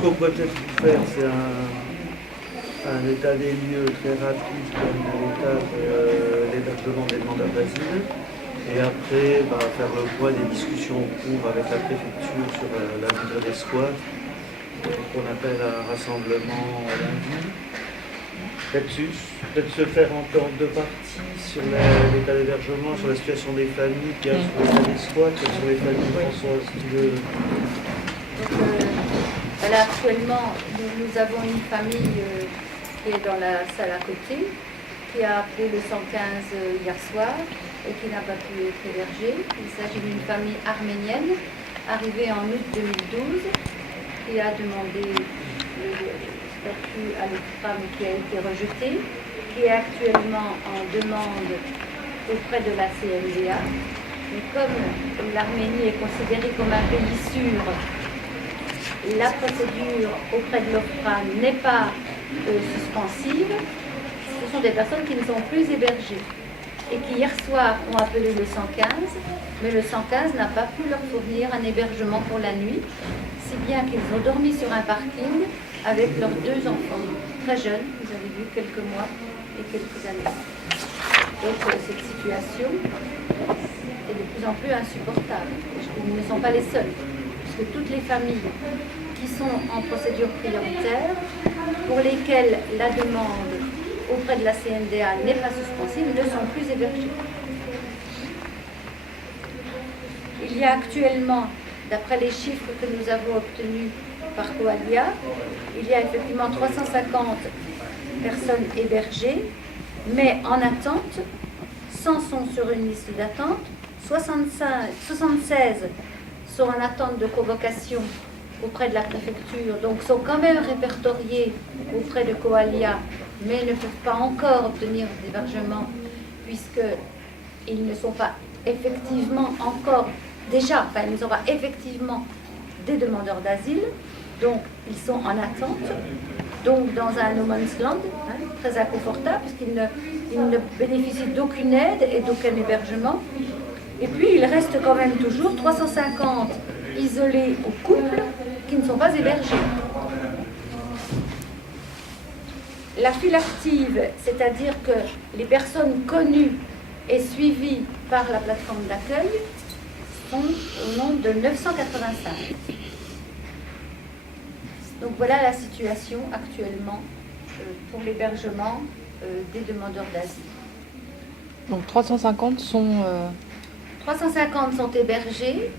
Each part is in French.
qu'on pourrait peut-être faire, c'est un état des lieux très rapide comme de l'état de l'hébergement des demandeurs d'asile. Et après, faire le point des discussions en cours avec la préfecture sur l'avenir des squats. Qu'on appelle un rassemblement lundi. Peut-être se faire encore deux parties sur l'état d'hébergement, sur la situation des familles, puis sur l'état des squats, sur les familles. François, si tu veux. Donc, là, actuellement, nous avons une famille qui est dans la salle à côté, qui a appelé le 115 hier soir et qui n'a pas pu être hébergée. Il s'agit d'une famille arménienne arrivée en août 2012 qui a demandé le statut à l'OFPRA mais qui a été rejeté, qui est actuellement en demande auprès de la CNDA. Mais comme l'Arménie est considérée comme un pays sûr, la procédure auprès de l'OFPRA n'est pas suspensive. Ce sont des personnes qui ne sont plus hébergées et qui hier soir ont appelé le 115, mais le 115 n'a pas pu leur fournir un hébergement pour la nuit, si bien qu'ils ont dormi sur un parking avec leurs deux enfants, très jeunes, vous avez vu, quelques mois et quelques années. Donc cette situation est de plus en plus insupportable. Ils ne sont pas les seuls, puisque toutes les familles qui sont en procédure prioritaire, pour lesquelles la demande auprès de la CNDA n'est pas suspensive, ne sont plus hébergées. Il y a actuellement, d'après les chiffres que nous avons obtenus par Coalia, il y a effectivement 350 personnes hébergées, mais en attente, 100 sont sur une liste d'attente, 76 sont en attente de convocation auprès de la préfecture, donc sont quand même répertoriés auprès de Coalia, mais ne peuvent pas encore obtenir d'hébergement puisqu'ils ne sont pas effectivement encore, ils ne sont pas effectivement des demandeurs d'asile, donc ils sont en attente, donc dans un no man's land, très inconfortable, puisqu'ils ne bénéficient d'aucune aide et d'aucun hébergement. Et puis il reste quand même toujours 350 isolés au couple qui ne sont pas hébergés. La file active, c'est-à-dire que les personnes connues et suivies par la plateforme d'accueil sont au nombre de 985. Donc voilà la situation actuellement pour l'hébergement des demandeurs d'asile. Donc 350 sont... 350 sont hébergés,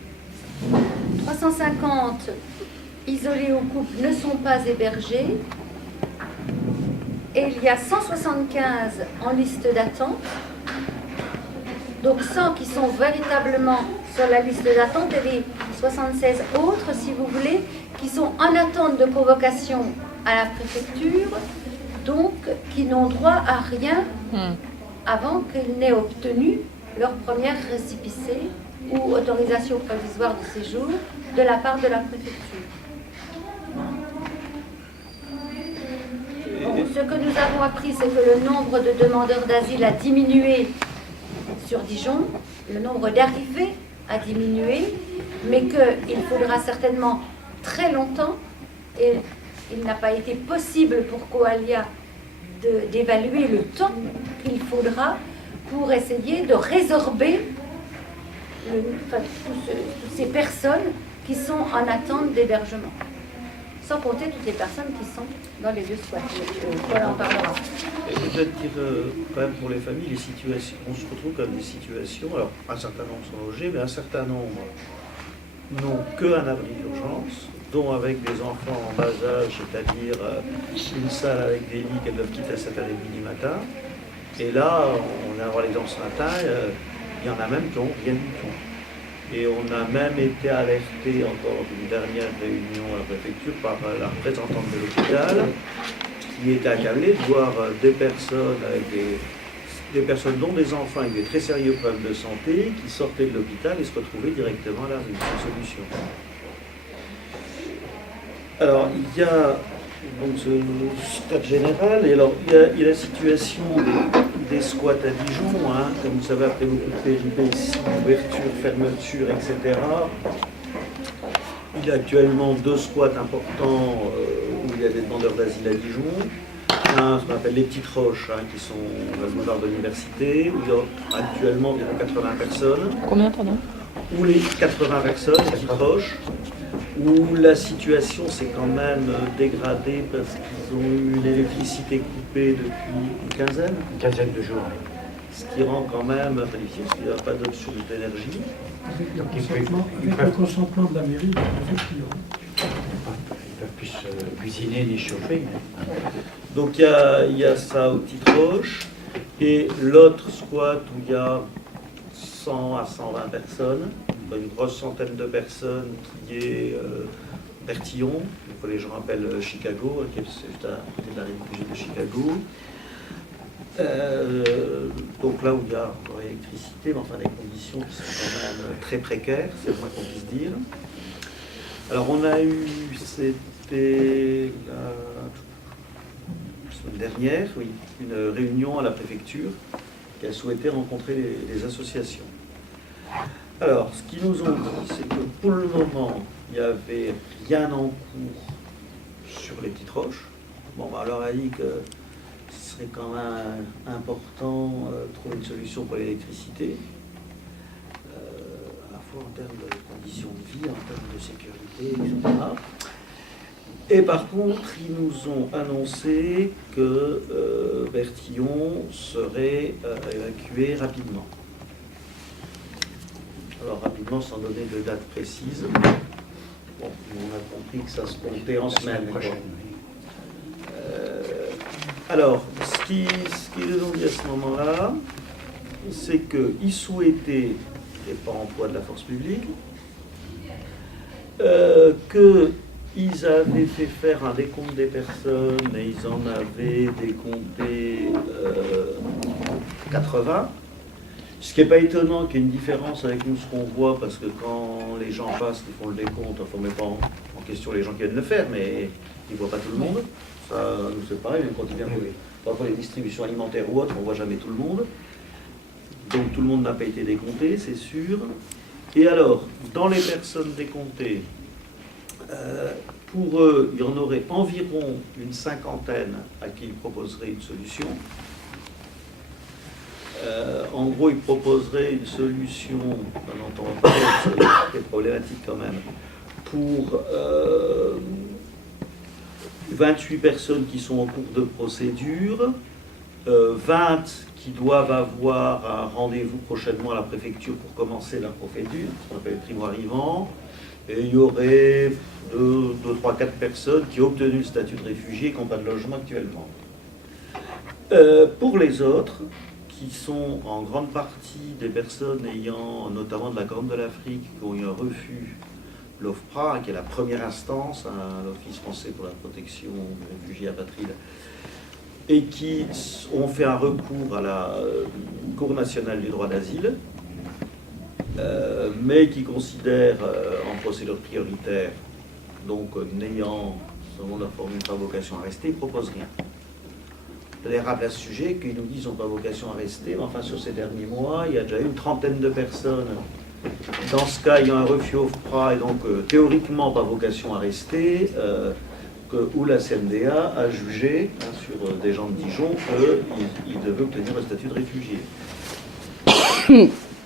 350 isolés au couple ne sont pas hébergés, et il y a 175 en liste d'attente, donc 100 qui sont véritablement sur la liste d'attente et les 76 autres, si vous voulez, qui sont en attente de convocation à la préfecture, donc qui n'ont droit à rien avant qu'ils n'aient obtenu leur première récépissé ou autorisation provisoire de séjour de la part de la préfecture. Bon, ce que nous avons appris, c'est que le nombre de demandeurs d'asile a diminué sur Dijon, le nombre d'arrivées a diminué, mais qu'il faudra certainement très longtemps, et il n'a pas été possible pour Coalia d'évaluer le temps qu'il faudra pour essayer de résorber toutes ces personnes qui sont en attente d'hébergement. Sans compter toutes les personnes qui sont dans les lieux squats. Voilà, on parlera. Et peut-être dire quand même pour les familles, les situations, on se retrouve comme des situations, alors un certain nombre sont logés, mais un certain nombre n'ont qu'un abri d'urgence, dont avec des enfants en bas âge, c'est-à-dire une salle avec des lits qu'elles doivent quitter à 7h30 du matin. Et là, on a voir l'exemple ce matin, il y en a même qui n'ont rien du tout. Et on a même été alerté encore d'une dernière réunion à la préfecture par la représentante de l'hôpital qui était accablée de voir des personnes dont des enfants avec des très sérieux problèmes de santé qui sortaient de l'hôpital et se retrouvaient directement à la rue, sans solution. Alors, il y a donc ce stade général, et alors il y a la situation des squats à Dijon, comme vous savez, après beaucoup de péripéties, ouverture, fermeture, etc. il y a actuellement 2 squats importants où il y a des demandeurs d'asile à Dijon. Un, ce qu'on appelle les Petites Roches, hein, qui sont le boulevard de l'université, où il y a actuellement environ 80 personnes. Combien, pardon? Où les 80 personnes, les Petites Roches, où la situation s'est quand même dégradée parce qu'ils ont eu l'électricité coupée depuis une quinzaine de jours. ce qui rend quand même difficile, parce qu'il n'y a pas d'autre source d'énergie. Avec le consentement de la mairie, ils peuvent faire pire. Ils peuvent plus cuisiner ni chauffer. Donc il y a ça aux Petites Roches, et l'autre squat où il y a 100 à 120 personnes, une grosse centaine de personnes, qui est Bertillon, que les gens appellent Chicago, qui est juste à côté de la réfugiée de Chicago. Donc là où il y a encore l'électricité, mais enfin des conditions qui sont quand même très précaires, c'est le moins qu'on puisse dire. Alors on a eu, c'était la semaine dernière, oui, une réunion à la préfecture qui a souhaité rencontrer les associations. Alors, ce qu'ils nous ont dit, c'est que pour le moment, il n'y avait rien en cours sur les Petites Roches. Bon, bah, on leur a dit que ce serait quand même important de trouver une solution pour l'électricité, à la fois en termes de conditions de vie, en termes de sécurité, etc. Et par contre, ils nous ont annoncé que Bertillon serait évacué rapidement. Alors rapidement, sans donner de date précise. Bon, on a compris que ça se comptait en semaines. Alors, ce qu'ils nous ont dit à ce moment-là, c'est qu'ils souhaitaient, et pas emploi de la force publique, qu'ils avaient fait faire un décompte des personnes et ils en avaient décompté 80. Ce qui n'est pas étonnant qu'il y ait une différence avec nous, ce qu'on voit, parce que quand les gens passent, ils font le décompte, enfin, on ne met pas en question les gens qui viennent le faire, mais ils ne voient pas tout le monde. Ça, nous, c'est pareil, même quand ils viennent pour les distributions alimentaires ou autres, on ne voit jamais tout le monde. Donc tout le monde n'a pas été décompté, c'est sûr. Et alors, dans les personnes décomptées, pour eux, il y en aurait environ une cinquantaine à qui ils proposeraient une solution. En gros, ils proposeraient une solution, on entend pas, c'est problématique quand même, pour 28 personnes qui sont en cours de procédure, 20 qui doivent avoir un rendez-vous prochainement à la préfecture pour commencer la procédure, ce qu'on appelle le primo-arrivant, et il y aurait 2, 3, 4 personnes qui ont obtenu le statut de réfugié et qui n'ont pas de logement actuellement. Pour les autres, qui sont en grande partie des personnes ayant, notamment de la Corne de l'Afrique, qui ont eu un refus, l'OFPRA, qui est la première instance, hein, l'Office français pour la protection des réfugiés apatrides, et qui ont fait un recours à la Cour nationale du droit d'asile, mais qui considèrent en procédure prioritaire, donc n'ayant, selon leur formule, pas vocation à rester, ils ne proposent rien. Je les rappelle à ce sujet qu'ils nous disent qu'ils n'ont pas vocation à rester, mais enfin sur ces derniers mois, il y a déjà eu une trentaine de personnes, dans ce cas ayant un refus OFPRA et donc théoriquement pas vocation à rester, où la CNDA a jugé, hein, sur des gens de Dijon, qu'ils devaient obtenir le statut de réfugié.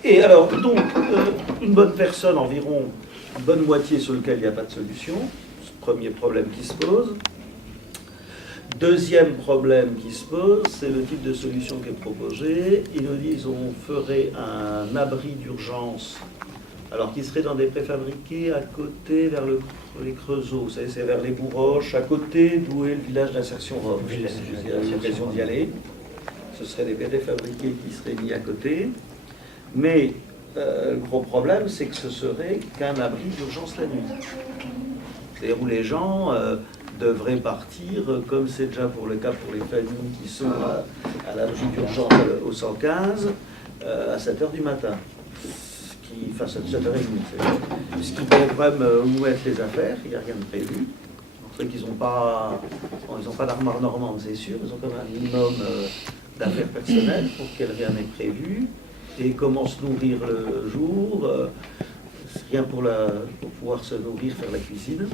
Et alors, donc, une bonne personne, environ une bonne moitié sur lequel il n'y a pas de solution, c'est le premier problème qui se pose. Deuxième problème qui se pose, c'est le type de solution qui est proposé. Ils nous disent on ferait un abri d'urgence, alors qui serait dans des préfabriqués à côté, vers les Creusot, vous savez, c'est vers les Bourroches, à côté d'où est le village d'insertion Rome. J'ai eu l'occasion d'y aller. Ce seraient des préfabriqués qui seraient mis à côté. Mais le gros problème, c'est que ce serait qu'un abri d'urgence la nuit. C'est-à-dire où les gens devraient partir, comme c'est déjà pour le cas pour les familles qui sont à l'abri d'urgence au 115, à 7h du matin. Enfin, 7h30. Ce qui peut quand même où mettre les affaires, il n'y a rien de prévu. Donc, ils n'ont pas d'armoire normande, c'est sûr, ils ont quand même un minimum d'affaires personnelles pour qu'elle rien n'est prévu. Et comment se nourrir le jour, rien pour pouvoir se nourrir, faire la cuisine.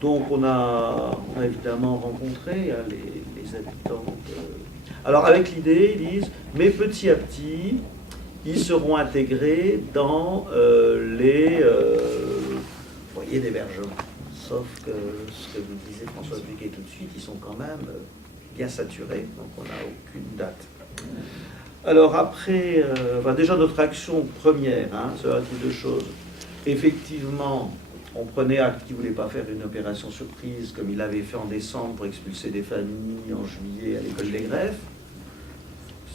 Donc on a évidemment rencontré les habitants. Alors avec l'idée, ils disent, mais petit à petit, ils seront intégrés dans les foyers d'hébergement. Sauf que ce que vous disait François Buguet tout de suite, ils sont quand même bien saturés, donc on n'a aucune date. Alors après, déjà notre action première, sur un type de choses, effectivement, on prenait acte qu'il ne voulait pas faire une opération surprise comme il l'avait fait en décembre pour expulser des familles en juillet à l'école des greffes.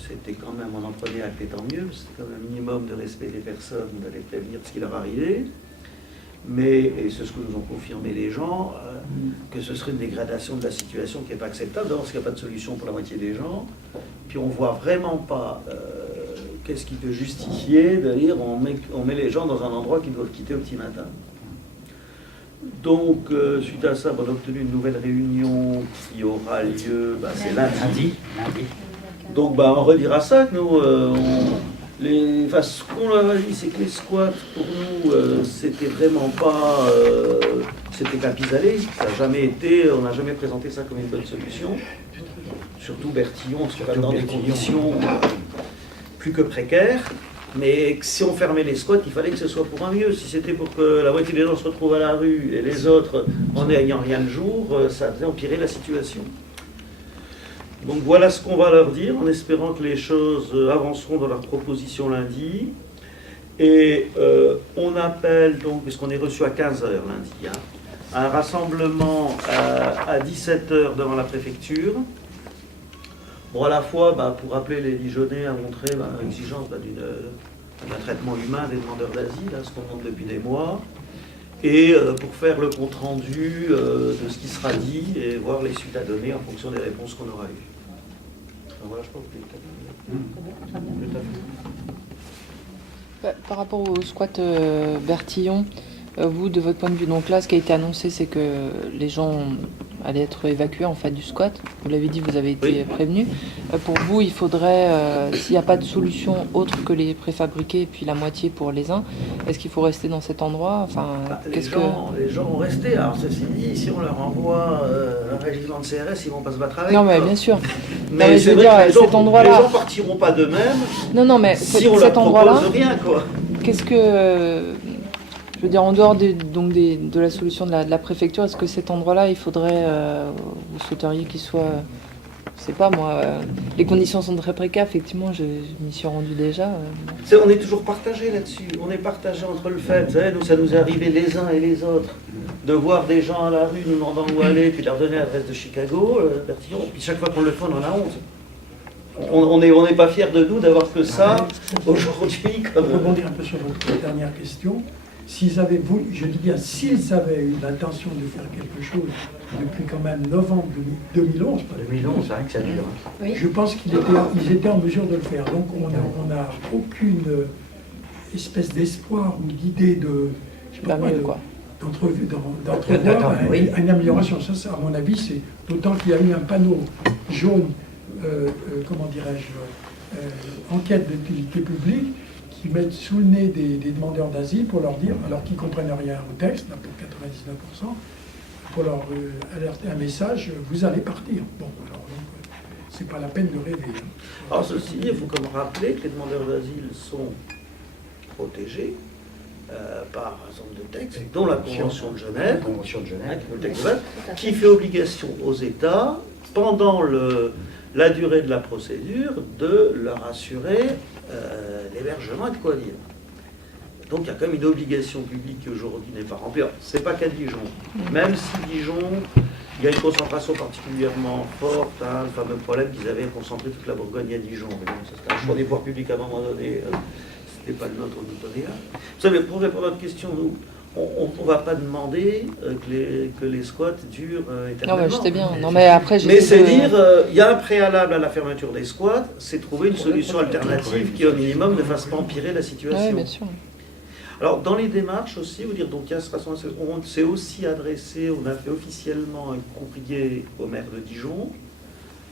C'était quand même, on en prenait acte et tant mieux, c'était quand même un minimum de respect des personnes, d'aller prévenir ce qui leur arrivait. Mais, et c'est ce que nous ont confirmé les gens, que ce serait une dégradation de la situation qui n'est pas acceptable. D'abord, parce qu'il n'y a pas de solution pour la moitié des gens. Puis on ne voit vraiment pas qu'est-ce qui peut justifier de dire on met les gens dans un endroit qu'ils doivent quitter au petit matin. Donc, suite à ça, on a obtenu une nouvelle réunion qui aura lieu, c'est lundi. Donc, on redira ça, que nous, ce qu'on leur a dit, c'est que les squats, pour nous, c'était vraiment pas... c'était qu'un pis-aller, ça n'a jamais été, on n'a jamais présenté ça comme une bonne solution. Surtout Bertillon, se trouve dans des conditions plus que précaires. Mais si on fermait les squats, il fallait que ce soit pour un mieux. Si c'était pour que la moitié des gens se retrouvent à la rue et les autres en n'ayant rien le jour, ça faisait empirer la situation. Donc voilà ce qu'on va leur dire, en espérant que les choses avanceront dans leur proposition lundi. Et on appelle donc, puisqu'on est reçu à 15h lundi, un rassemblement à 17h devant la préfecture. Bon, à la fois pour rappeler les Dijonais à montrer l'exigence d'un traitement humain des demandeurs d'asile, ce qu'on demande depuis des mois, et pour faire le compte-rendu de ce qui sera dit et voir les suites à donner en fonction des réponses qu'on aura eues. Donc voilà, je pense que Par rapport au squat Bertillon, vous, de votre point de vue, donc là, ce qui a été annoncé, c'est que les gens allaient être évacués en fait du squat. Vous l'avez dit, vous avez été prévenus. Pour vous, il faudrait, s'il n'y a pas de solution autre que les préfabriqués et puis la moitié pour les uns, est-ce qu'il faut rester dans cet endroit? Les gens vont rester. Alors ceci dit, si on leur envoie un régiment de CRS, ils ne vont pas se battre avec. Non, mais bien sûr. Mais je veux dire, cet endroit-là. Les gens partiront pas d'eux-mêmes. Non, mais si on leur propose rien, quoi. Qu'est-ce que je veux dire, en dehors de la solution de la préfecture, est-ce que cet endroit-là, il faudrait, vous souhaiteriez qu'il soit, je sais pas moi, les conditions sont très précaires, effectivement, je m'y suis rendu déjà. On est toujours partagé là-dessus, on est partagé entre le fait, vous savez, nous, ça nous est arrivé les uns et les autres, de voir des gens à la rue nous demandant où aller, puis de leur donner l'adresse de Chicago, Bertillon, puis chaque fois qu'on le fait, on en a honte. On n'est pas fiers de nous d'avoir que ça aujourd'hui. Pour rebondir un peu sur votre dernière question, s'ils avaient voulu, je dis bien s'ils avaient eu l'intention de faire quelque chose depuis quand même novembre 2011, 2011, c'est vrai que ça dure. Oui. Je pense qu'ils étaient en mesure de le faire. Donc on n'a aucune espèce d'espoir ou d'idée de, je sais pas quoi, d'entrevoir une amélioration. Ça, à mon avis, c'est d'autant qu'il y a eu un panneau jaune, comment dirais-je, enquête d'utilité publique, qui mettent sous le nez des demandeurs d'asile pour leur dire, alors qu'ils ne comprennent rien au texte, là, pour 99%, pour leur alerter un message, vous allez partir. Bon, alors donc, c'est pas la peine de rêver. Alors ceci dit, il faut quand même rappeler que les demandeurs d'asile sont protégés par un certain nombre de textes, dont la Convention de Genève, qui fait obligation aux États, pendant la durée de la procédure, de leur assurer l'hébergement et de quoi vivre. Donc il y a quand même une obligation publique qui aujourd'hui n'est pas remplie. Ce n'est pas qu'à Dijon. Même si Dijon, il y a une concentration particulièrement forte, le fameux problème qu'ils avaient concentré toute la Bourgogne à Dijon. Mais bon, ça c'était un choix des pouvoirs publics à un moment donné, c'était pas le nôtre au Notodéa. Vous savez, pour répondre à votre question, nous, on ne va pas demander que les squats durent éternellement. Non, mais je sais bien. Non, mais après, mais c'est dire, il y a un préalable à la fermeture des squats, c'est trouver une solution alternative qui, au minimum, ne fasse pas empirer la situation. Oui, bien sûr. Alors, dans les démarches aussi, vous dire, donc, il y a ce rassemblement, on s'est aussi adressé, on a fait officiellement un courrier au maire de Dijon,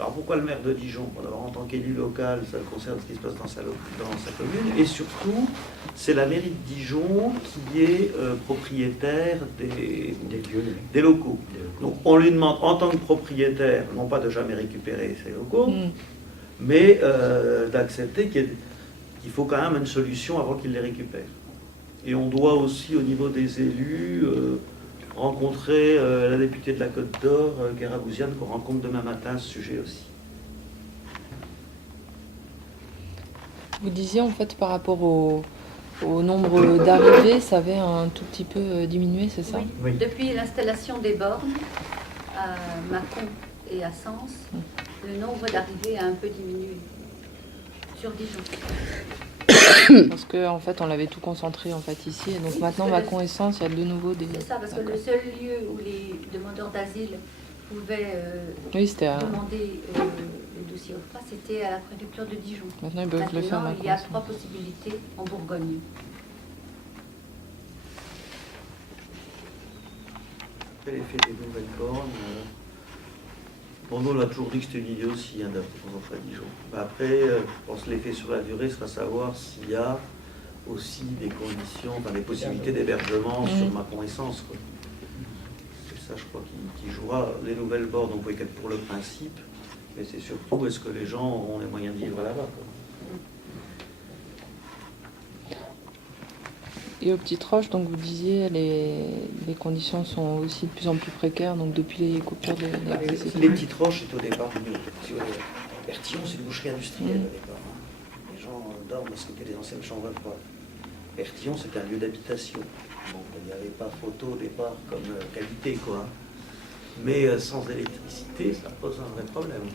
Alors pourquoi le maire de Dijon? D'abord, en tant qu'élu local, ça concerne ce qui se passe dans sa commune. Et surtout, c'est la mairie de Dijon qui est propriétaire des locaux. Donc on lui demande, en tant que propriétaire, non pas de jamais récupérer ces locaux, mais d'accepter qu'il faut quand même une solution avant qu'il les récupère. Et on doit aussi, au niveau des élus, rencontrer la députée de la Côte d'Or, Guéra Bouziane, qu'on rencontre demain matin à ce sujet aussi. Vous disiez en fait par rapport au nombre d'arrivées, ça avait un tout petit peu diminué, c'est ça? Oui. Depuis l'installation des bornes à Mâcon et à Sens, le nombre d'arrivées a un peu diminué sur Dijon. Parce que en fait, on l'avait tout concentré en fait ici, et donc maintenant Mâcon et Sens, il y a de nouveau des. C'est ça, parce que le seul lieu où les demandeurs d'asile pouvaient demander le dossier OFPRA, c'était à la préfecture de Dijon. Maintenant, ils peuvent le faire. Maintenant, il y a 3 possibilités en Bourgogne. L'effet des nouvelles bornes. Bon, nous, on a toujours dit que c'était une idée aussi d'être à Dijon. Après, je pense que l'effet sur la durée sera savoir s'il y a aussi des conditions, enfin des possibilités d'hébergement sur Mâcon et Sens. C'est ça, je crois, qui jouera. Les nouvelles bornes, on pouvait qu'être pour le principe, mais c'est surtout est-ce que les gens auront les moyens de vivre là-bas. Et aux Petites Roches, donc vous disiez, les conditions sont aussi de plus en plus précaires, donc depuis les coupures de l'électricité. Les Petites Roches, c'est au départ mieux. Bertillon, c'est une boucherie industrielle au départ. Les gens dorment parce que c'était des anciennes chambres à poêle. Bertillon, c'était un lieu d'habitation. Bon, il n'y avait pas photo au départ comme qualité, quoi. Mais sans électricité, ça pose un vrai problème.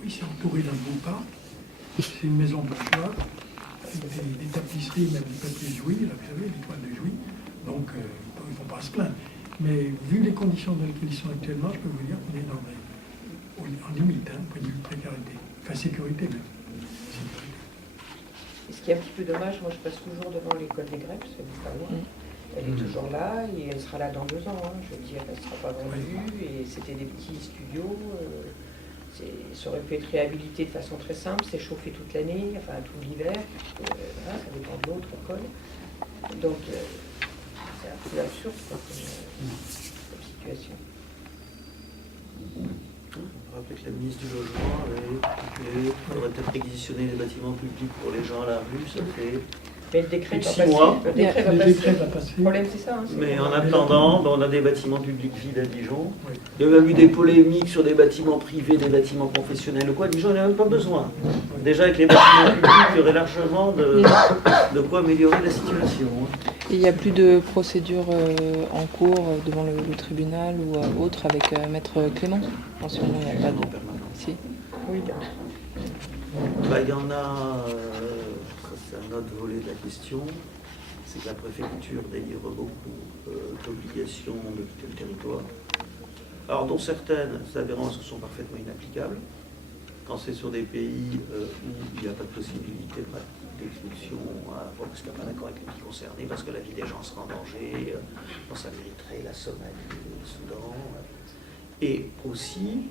Oui, c'est entouré d'un beau parc. C'est une maison bourgeoise. Avec des tapisseries, même des papiers jouis, là, vous savez, les toiles de jouis. Donc, ils ne vont pas se plaindre. Mais vu les conditions dans lesquelles ils sont actuellement, je peux vous dire qu'on est en limite, point de vue précarité. Enfin, sécurité même. Et ce qui est un petit peu dommage, moi je passe toujours devant l'école des Grecs, c'est pas loin. Elle est toujours là et elle sera là dans 2 ans. Je veux dire, elle ne sera pas vendue. Et c'était des petits studios. Ça aurait pu être réhabilité de façon très simple, c'est chauffé toute l'année, enfin tout l'hiver, voilà, ça dépend de l'autre école. Donc c'est un peu absurde comme situation. On rappelle que la ministre du Logement aurait peut-être réquisitionné les bâtiments publics pour les gens à la rue, ça fait. Mais le décret va 6 passer. mois. Le décret va passer. Le problème, c'est ça. Mais en attendant, on a des bâtiments publics vides à Dijon. Il y a même eu des polémiques sur des bâtiments privés, des bâtiments professionnels ou quoi. Dijon n'a même pas besoin. Déjà, avec les bâtiments publics, il y aurait largement de quoi améliorer la situation. Il n'y a plus de procédure en cours devant le tribunal ou autre avec Maître Clément. En ce moment, il n'y a pas de. Si. Oui. Il y en a. C'est un autre volet de la question, c'est que la préfecture délivre beaucoup d'obligations de quitter le territoire. Alors, dont certaines s'avérent sont parfaitement inapplicables, quand c'est sur des pays où il n'y a pas de possibilité d'expulsion, parce qu'il n'y a pas d'accord avec les pays concernés, parce que la vie des gens sera en danger, ça mériterait la Somalie, le Soudan, et aussi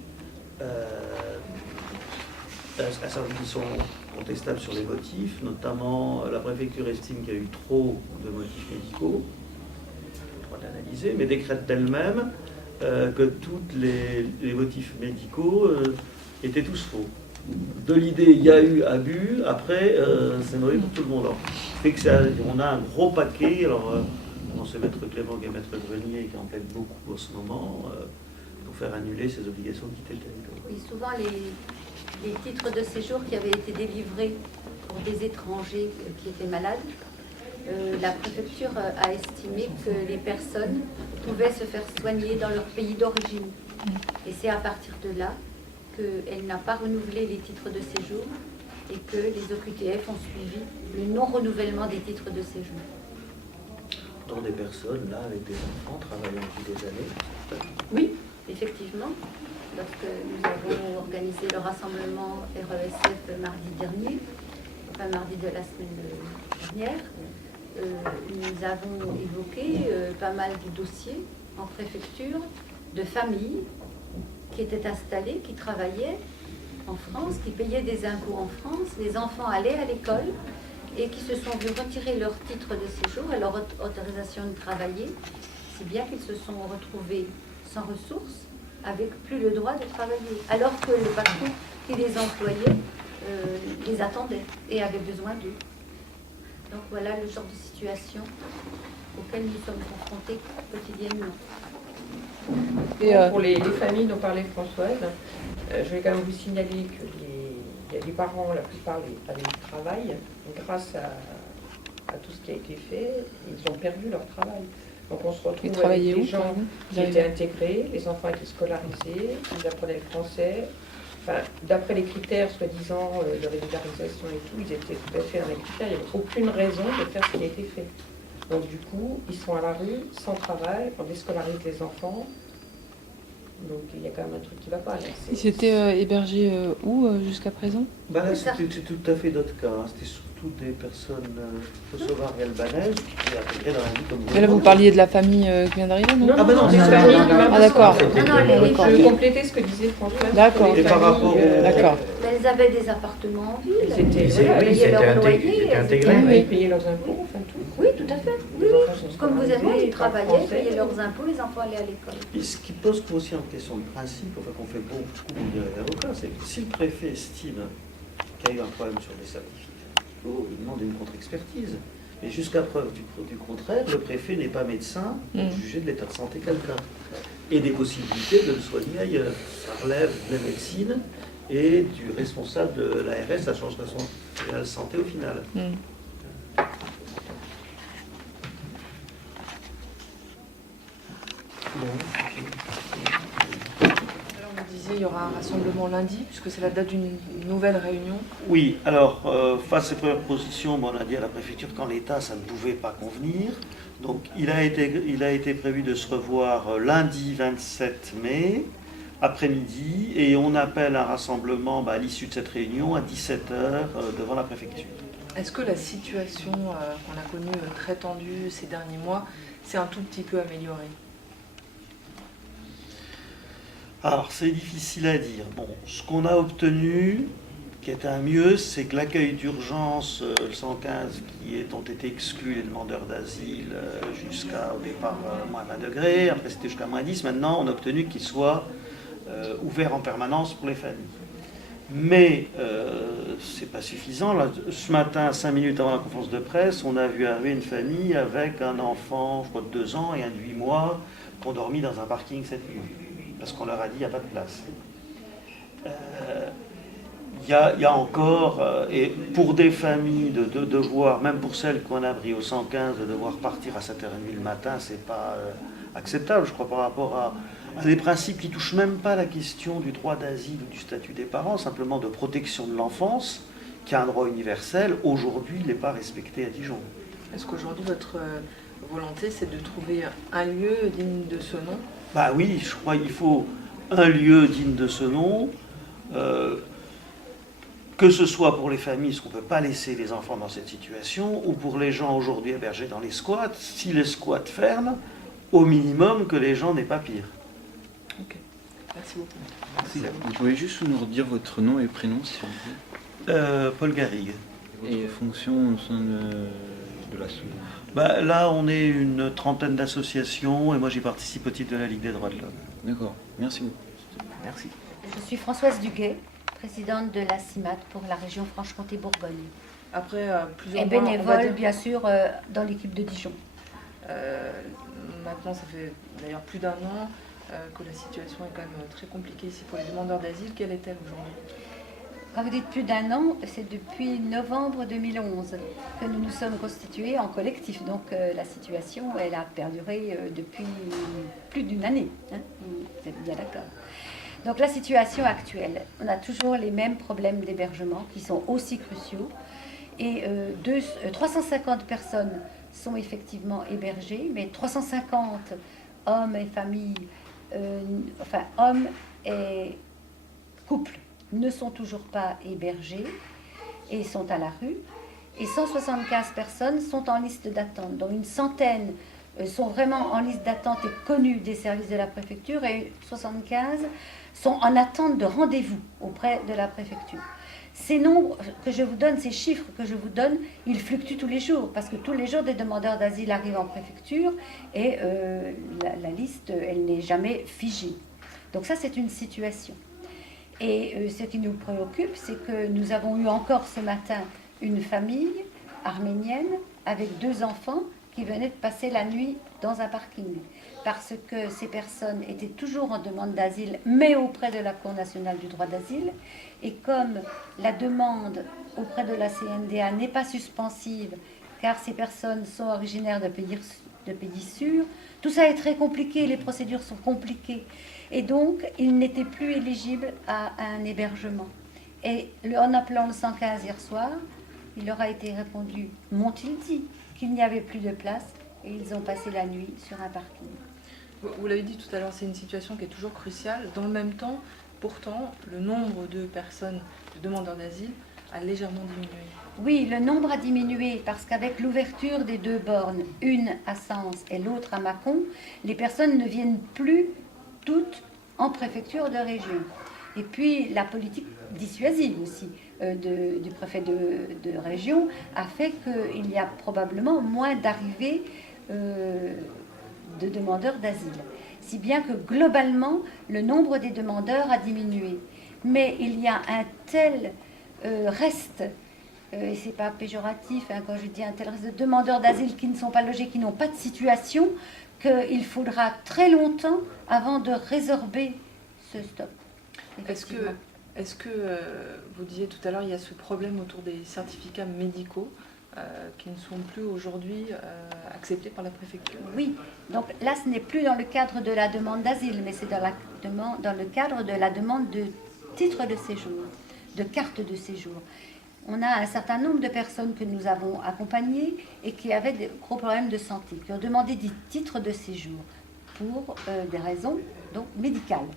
à certains qui sont contestables sur les motifs, notamment la préfecture estime qu'il y a eu trop de motifs médicaux, on va l'analyser, mais décrète d'elle-même que tous les motifs médicaux étaient tous faux. De l'idée, il y a eu abus, après, c'est mauvais pour tout le monde. Alors, fait que on a un gros paquet, alors c'est Maître Clément et Maître Grenier qui en plaident beaucoup en ce moment, pour faire annuler ces obligations de quitter le territoire. Oui, souvent les titres de séjour qui avaient été délivrés pour des étrangers qui étaient malades, la préfecture a estimé que les personnes pouvaient se faire soigner dans leur pays d'origine. Et c'est à partir de là qu'elle n'a pas renouvelé les titres de séjour et que les OQTF ont suivi le non-renouvellement des titres de séjour. Dans des personnes, là, avec des enfants, travaillant depuis des années. Oui, effectivement. Lorsque nous avons organisé le rassemblement RESF mardi dernier, enfin mardi de la semaine dernière, nous avons évoqué pas mal de dossiers en préfecture de familles qui étaient installés, qui travaillaient en France, qui payaient des impôts en France. Les enfants allaient à l'école et qui se sont vus retirer leur titre de séjour et leur autorisation de travailler, si bien qu'ils se sont retrouvés sans ressources, avec plus le droit de travailler, alors que le patron qui les employait les attendait et avait besoin d'eux. Donc voilà le genre de situation auquel nous sommes confrontés quotidiennement. Et pour les familles dont parlait Françoise, je vais quand même vous signaler que les parents, la plupart, avaient du travail. Grâce à tout ce qui a été fait, ils ont perdu leur travail. Donc on se retrouve avec des gens qui étaient intégrés, les enfants étaient scolarisés, ils apprenaient le français. Enfin, d'après les critères, soi-disant, de régularisation et tout, ils étaient tout à fait dans les critères. Il n'y avait aucune raison de faire ce qui a été fait. Donc du coup, ils sont à la rue, sans travail, on déscolarise les enfants. Donc il y a quand même un truc qui ne va pas. Ils étaient hébergés où jusqu'à présent? Là, c'était tout à fait d'autres cas. C'était surtout des personnes kosovares et albanaises qui étaient intégrées dans la vie comme vous. Mais là, vous parliez de la famille qui vient d'arriver, non? Non, c'est ça. Ah, d'accord. Je complétais ce que disait François. D'accord. Et par rapport D'accord. Elles avaient des appartements en ville. Ils étaient intégrés. Ils payaient leurs impôts, enfin tout. Oui, tout à fait. Oui, Les oui. enfants sont Comme vous avez dit, ils travaillaient, ils français. payaient leurs impôts, les enfants allaient à l'école. Et ce qui pose aussi en question le principe, enfin qu'on fait beaucoup dire les avocats, c'est que si le préfet estime qu'il y a eu un problème sur les certificats, il demande une contre-expertise. Mais jusqu'à preuve du contraire, le préfet n'est pas médecin pour juger de l'état de santé de quelqu'un. Et des possibilités de le soigner ailleurs. Ça relève de la médecine et du responsable de l'ARS, la Agence régionale de santé au final. Alors, on disait il y aura un rassemblement lundi, puisque c'est la date d'une nouvelle réunion. Oui, alors, face à ces premières positions, on a dit à la préfecture qu'en l'état, ça ne pouvait pas convenir. Donc, il a été prévu de se revoir lundi 27 mai, après-midi, et on appelle un rassemblement à l'issue de cette réunion à 17h devant la préfecture. Est-ce que la situation qu'on a connue très tendue ces derniers mois s'est un tout petit peu améliorée? Alors, c'est difficile à dire. Bon, ce qu'on a obtenu, qui est un mieux, c'est que l'accueil d'urgence, le 115, ont été exclus les demandeurs d'asile jusqu'à, au départ, moins 20 degrés, après c'était jusqu'à moins 10, maintenant on a obtenu qu'il soit ouvert en permanence pour les familles. Mais c'est pas suffisant. Là, ce matin, 5 minutes avant la conférence de presse, on a vu arriver une famille avec un enfant, je crois, de 2 ans et un de 8 mois, qui ont dormi dans un parking cette nuit. Parce qu'on leur a dit qu'il n'y a pas de place. Il y a encore, et pour des familles, de devoir, même pour celles qu'on a pris au 115, de devoir partir à 7h30 le matin, c'est pas acceptable, je crois, par rapport à des principes qui ne touchent même pas la question du droit d'asile ou du statut des parents, simplement de protection de l'enfance, qui a un droit universel, aujourd'hui, il n'est pas respecté à Dijon. Est-ce qu'aujourd'hui, votre volonté, c'est de trouver un lieu digne de ce nom? Bah oui, je crois qu'il faut un lieu digne de ce nom, que ce soit pour les familles, parce qu'on ne peut pas laisser les enfants dans cette situation, ou pour les gens aujourd'hui hébergés dans les squats, si les squats ferment, au minimum que les gens n'aient pas pire. Ok, merci beaucoup. Merci. Vous pouvez juste nous redire votre nom et prénom, s'il vous plaît? Paul Garrigue. Et votre fonction au sein de l'asso? Là, on est une trentaine d'associations, et moi j'y participe au titre de la Ligue des droits de l'homme. D'accord, merci beaucoup. Merci. Je suis Françoise Duguet, présidente de la CIMAT pour la région Franche-Comté-Bourgogne. Après plusieurs Et mois, on va bénévole, dire- bien sûr, dans l'équipe de Dijon. Maintenant, ça fait d'ailleurs plus d'1 an que la situation est quand même très compliquée ici pour les demandeurs d'asile. Quelle est-elle aujourd'hui? Quand vous dites plus d'1 an, c'est depuis novembre 2011 que nous nous sommes constitués en collectif. Donc la situation, elle a perduré depuis plus d'1 année. Hein, vous êtes bien d'accord. Donc la situation actuelle, on a toujours les mêmes problèmes d'hébergement qui sont aussi cruciaux. Et 350 personnes sont effectivement hébergées, mais 350 hommes et familles, hommes et couples, ne sont toujours pas hébergés et sont à la rue. Et 175 personnes sont en liste d'attente. Donc une centaine sont vraiment en liste d'attente et connues des services de la préfecture et 75 sont en attente de rendez-vous auprès de la préfecture. Ces nombres que je vous donne, ces chiffres que je vous donne, ils fluctuent tous les jours, parce que tous les jours, des demandeurs d'asile arrivent en préfecture, et la liste, elle n'est jamais figée. Donc ça, c'est une situation. Et ce qui nous préoccupe, c'est que nous avons eu encore ce matin une famille arménienne avec 2 enfants qui venaient de passer la nuit dans un parking. Parce que ces personnes étaient toujours en demande d'asile, mais auprès de la Cour nationale du droit d'asile. Et comme la demande auprès de la CNDA n'est pas suspensive, car ces personnes sont originaires de pays sûrs, tout ça est très compliqué, les procédures sont compliquées. Et donc, ils n'étaient plus éligibles à un hébergement. Et en appelant le 115 hier soir, il leur a été répondu, m'ont-ils dit, qu'il n'y avait plus de place, et ils ont passé la nuit sur un parking. Vous l'avez dit tout à l'heure, c'est une situation qui est toujours cruciale. Dans le même temps, pourtant, le nombre de personnes, de demandeurs d'asile, a légèrement diminué. Oui, le nombre a diminué parce qu'avec l'ouverture des 2 bornes, une à Sens et l'autre à Mâcon, les personnes ne viennent plus toutes en préfecture de région. Et puis la politique dissuasive aussi du préfet de région a fait qu'il y a probablement moins d'arrivées de demandeurs d'asile. Si bien que globalement, le nombre des demandeurs a diminué. Mais il y a un tel reste, et c'est pas péjoratif quand je dis un tel reste de demandeurs d'asile qui ne sont pas logés, qui n'ont pas de situation, qu'il faudra très longtemps avant de résorber ce stock. Est-ce que vous disiez tout à l'heure, il y a ce problème autour des certificats médicaux qui ne sont plus aujourd'hui acceptés par la préfecture? Oui, donc là ce n'est plus dans le cadre de la demande d'asile, mais c'est dans le cadre de la demande de titre de séjour, de carte de séjour. On a un certain nombre de personnes que nous avons accompagnées et qui avaient des gros problèmes de santé, qui ont demandé des titres de séjour pour des raisons donc médicales.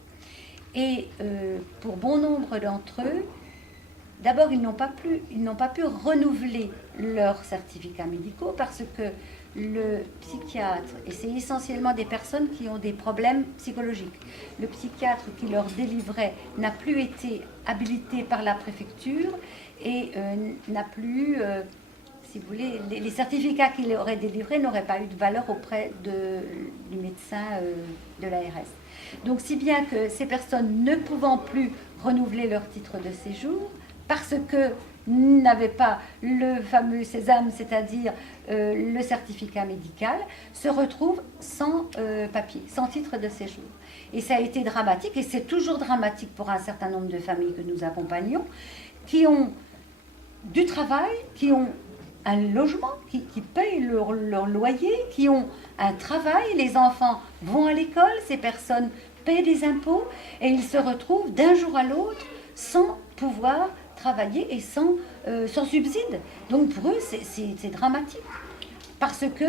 Et pour bon nombre d'entre eux, d'abord, ils n'ont pas pu renouveler leurs certificats médicaux parce que le psychiatre, et c'est essentiellement des personnes qui ont des problèmes psychologiques, le psychiatre qui leur délivrait n'a plus été habilité par la préfecture et n'a plus, si vous voulez, les certificats qu'il aurait délivrés n'auraient pas eu de valeur auprès du médecin de l'ARS. Donc si bien que ces personnes ne pouvant plus renouveler leur titre de séjour, parce que n'avaient pas le fameux sésame, c'est-à-dire le certificat médical, se retrouvent sans papier, sans titre de séjour. Et ça a été dramatique, et c'est toujours dramatique pour un certain nombre de familles que nous accompagnons, qui ont du travail, qui ont un logement, qui payent leur loyer, qui ont un travail, les enfants vont à l'école, ces personnes paient des impôts, et ils se retrouvent d'un jour à l'autre sans pouvoir travailler et sans subside. Donc pour eux, c'est dramatique. Parce que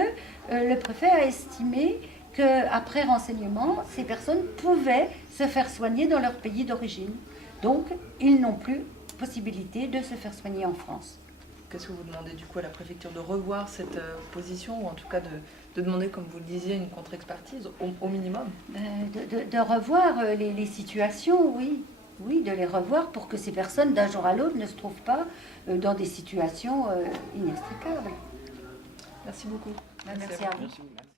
le préfet a estimé qu'après renseignement, ces personnes pouvaient se faire soigner dans leur pays d'origine. Donc ils n'ont plus possibilité de se faire soigner en France. Qu'est-ce que vous demandez du coup à la préfecture? De revoir cette position, ou en tout cas de demander, comme vous le disiez, une contre-expertise au minimum? De revoir les situations, oui. Oui, de les revoir pour que ces personnes, d'un jour à l'autre, ne se trouvent pas dans des situations inextricables. Merci beaucoup. Merci à vous. Merci beaucoup.